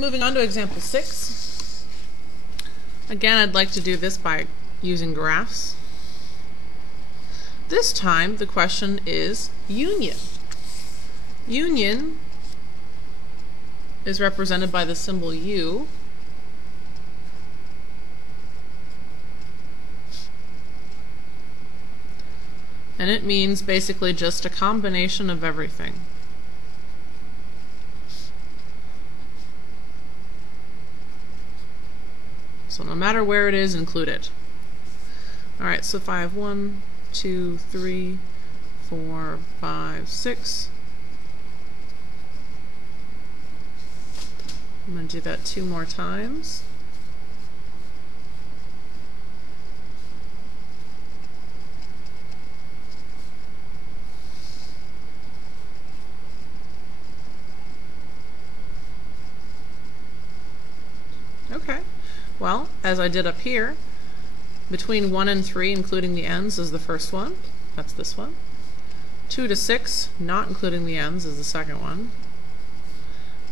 moving on to example 6. Again, I'd like to do this by using graphs. This time the question is union. Union is represented by the symbol U. And it means basically just a combination of everything. So no matter where it is, include it. Alright, so if I have 1, 2, 3, 4, 5, 6. I'm going to do that 2 more times. Okay, well, as I did up here, between 1 and 3, including the ends, is the first one. That's this one. 2 to 6, not including the ends, is the second one.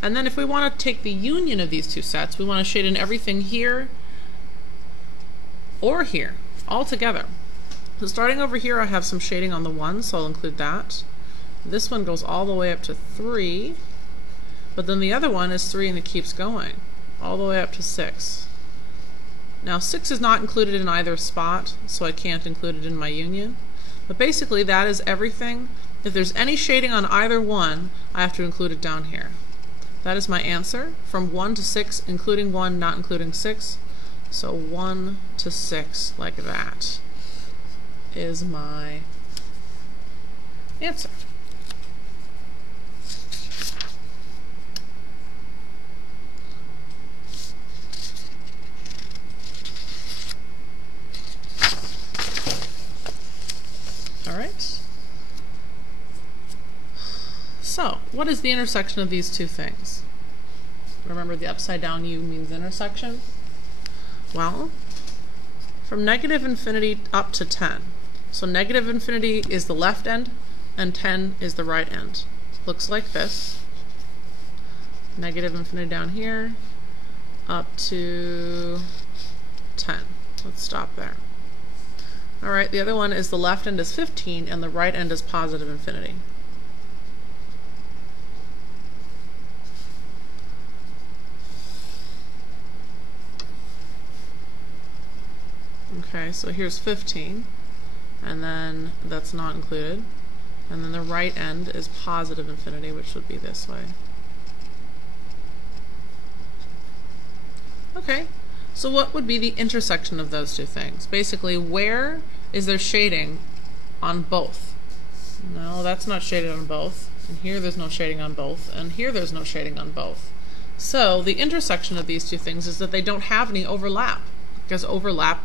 And then if we want to take the union of these two sets, we want to shade in everything here or here, all together. So starting over here, I have some shading on the 1, so I'll include that. This one goes all the way up to 3, but then the other one is 3 and it keeps going all the way up to 6. Now 6 is not included in either spot, so I can't include it in my union. But basically that is everything. If there's any shading on either one, I have to include it down here. That is my answer, from 1 to 6, including 1, not including 6. So 1 to 6, like that, is my answer. Alright. So, what is the intersection of these two things? Remember, the upside down U means intersection? Well, from negative infinity up to 10. So negative infinity is the left end, and 10 is the right end. Looks like this. Negative infinity down here, up to 10. Let's stop there. Alright, the other one is the left end is 15 and the right end is positive infinity. Okay, so here's 15, and then that's not included. And then the right end is positive infinity, which would be this way. Okay. So what would be the intersection of those two things? Basically, where is there shading on both? No, that's not shaded on both. And here there's no shading on both. And here there's no shading on both. So the intersection of these two things is that they don't have any overlap, because overlap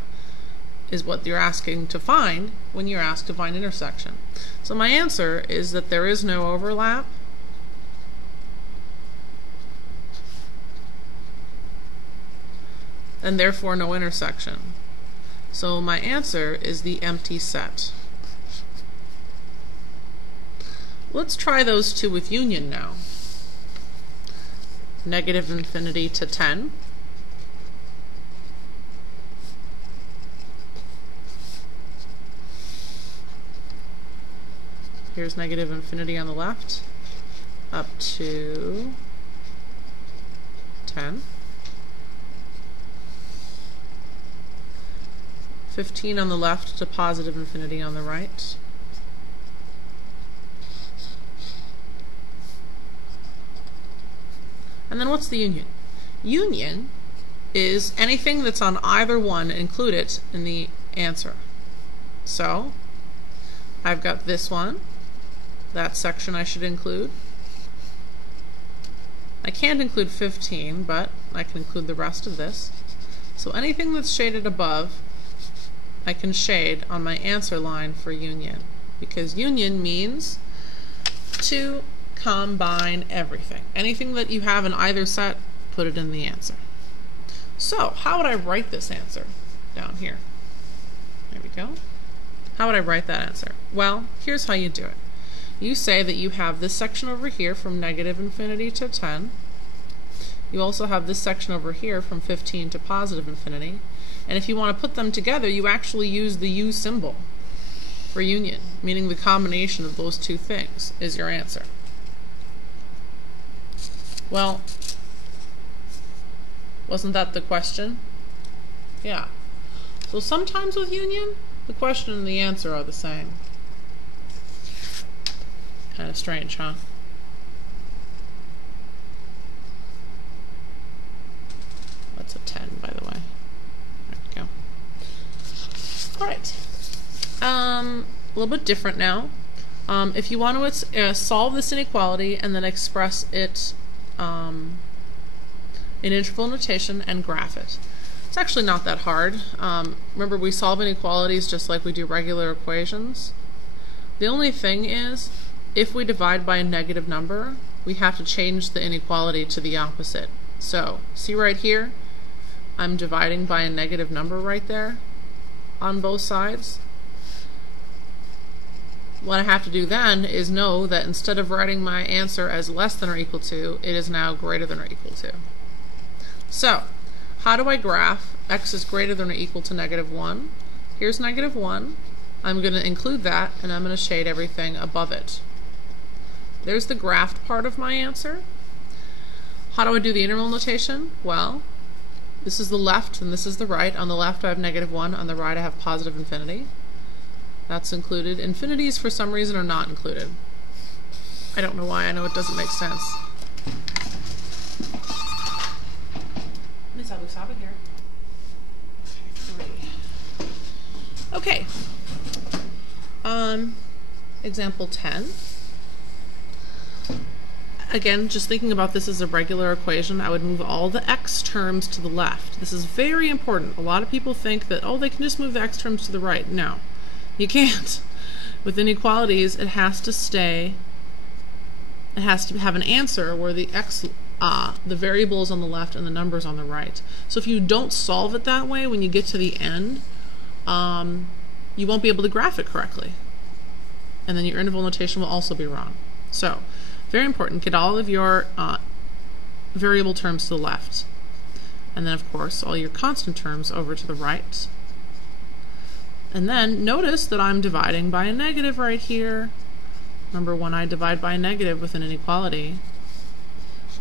is what you're asking to find when you're asked to find intersection. So my answer is that there is no overlap. And therefore no intersection. So my answer is the empty set. Let's try those two with union now. Negative infinity to 10. Here's negative infinity on the left, up to 10. 15 on the left to positive infinity on the right. And then what's the union? Union is anything that's on either one, include it in the answer. So I've got this one, that section I should include. I can't include 15, but I can include the rest of this. So anything that's shaded above, I can shade on my answer line for union, because union means to combine everything. Anything that you have in either set, put it in the answer. So how would I write this answer down here? There we go. How would I write that answer? Well, here's how you do it. You say that you have this section over here from negative infinity to 10. You also have this section over here from 15 to positive infinity. And if you want to put them together, you actually use the U symbol for union, meaning the combination of those two things is your answer. Well, wasn't that the question? Yeah. So sometimes with union, the question and the answer are the same. Kind of strange, huh? That's a 10, by the way. There we go. All right. A little bit different now. If you want to solve this inequality and then express it in interval notation and graph it. It's actually not that hard. Remember, we solve inequalities just like we do regular equations. The only thing is, if we divide by a negative number, we have to change the inequality to the opposite. So, see right here, I'm dividing by a negative number right there on both sides. What I have to do then is know that instead of writing my answer as less than or equal to, it is now greater than or equal to. So, how do I graph x is greater than or equal to -1? Here's -1. I'm going to include that, and I'm going to shade everything above it. There's the graphed part of my answer. How do I do the interval notation? Well, this is the left and this is the right. On the left I have -1, on the right I have positive infinity. That's included. Infinities for some reason are not included. I don't know why. I know it doesn't make sense. Okay. Example 10. Again, just thinking about this as a regular equation, I would move all the x terms to the left. This is very important. A lot of people think that, oh, they can just move the x terms to the right. No, you can't. With inequalities, it has to stay, it has to have an answer where the x, the variable is on the left and the numbers on the right. So if you don't solve it that way, when you get to the end, you won't be able to graph it correctly. And then your interval notation will also be wrong. So, very important, get all of your variable terms to the left. And then, of course, all your constant terms over to the right. And then, notice that I'm dividing by a negative right here. Remember, when I divide by a negative with an inequality,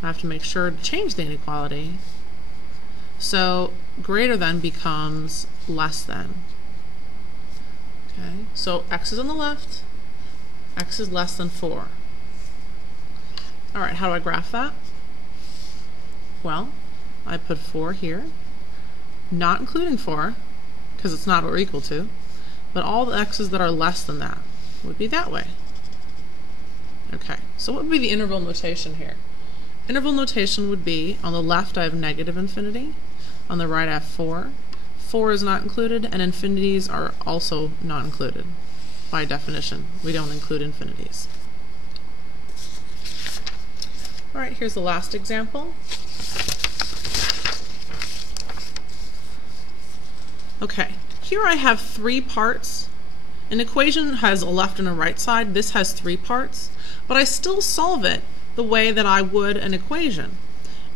I have to make sure to change the inequality. So, greater than becomes less than. Okay, so x is on the left, x is less than 4. Alright, how do I graph that? Well, I put 4 here, not including 4, because it's not or equal to, but all the x's that are less than that would be that way. Okay, so what would be the interval notation here? Interval notation would be, on the left I have negative infinity, on the right I have 4. 4 is not included, and infinities are also not included. By definition, we don't include infinities. Alright, here's the last example. Okay, here I have 3 parts. An equation has a left and a right side. This has 3 parts, but I still solve it the way that I would an equation.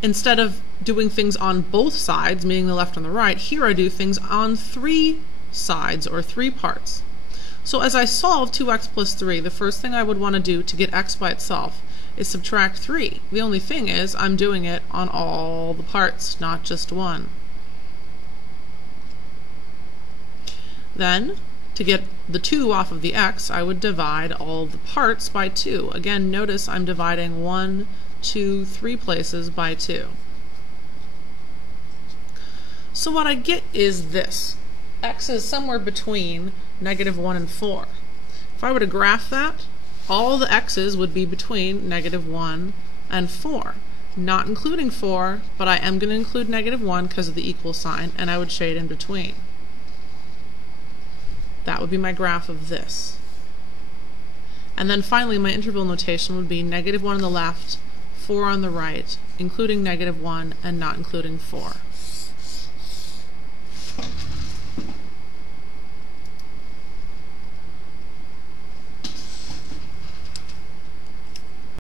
Instead of doing things on both sides, meaning the left and the right, here I do things on 3 sides or 3 parts. So as I solve 2x plus 3, the first thing I would want to do to get x by itself is subtract 3. The only thing is I'm doing it on all the parts, not just one. Then, to get the 2 off of the x, I would divide all the parts by 2. Again, notice I'm dividing 1, 2, 3 places by 2. So what I get is this. X is somewhere between -1 and 4. If I were to graph that, all the x's would be between -1 and 4. Not including 4, but I am going to include -1 because of the equal sign, and I would shade in between. That would be my graph of this. And then finally my interval notation would be -1 on the left, 4 on the right, including -1 and not including 4.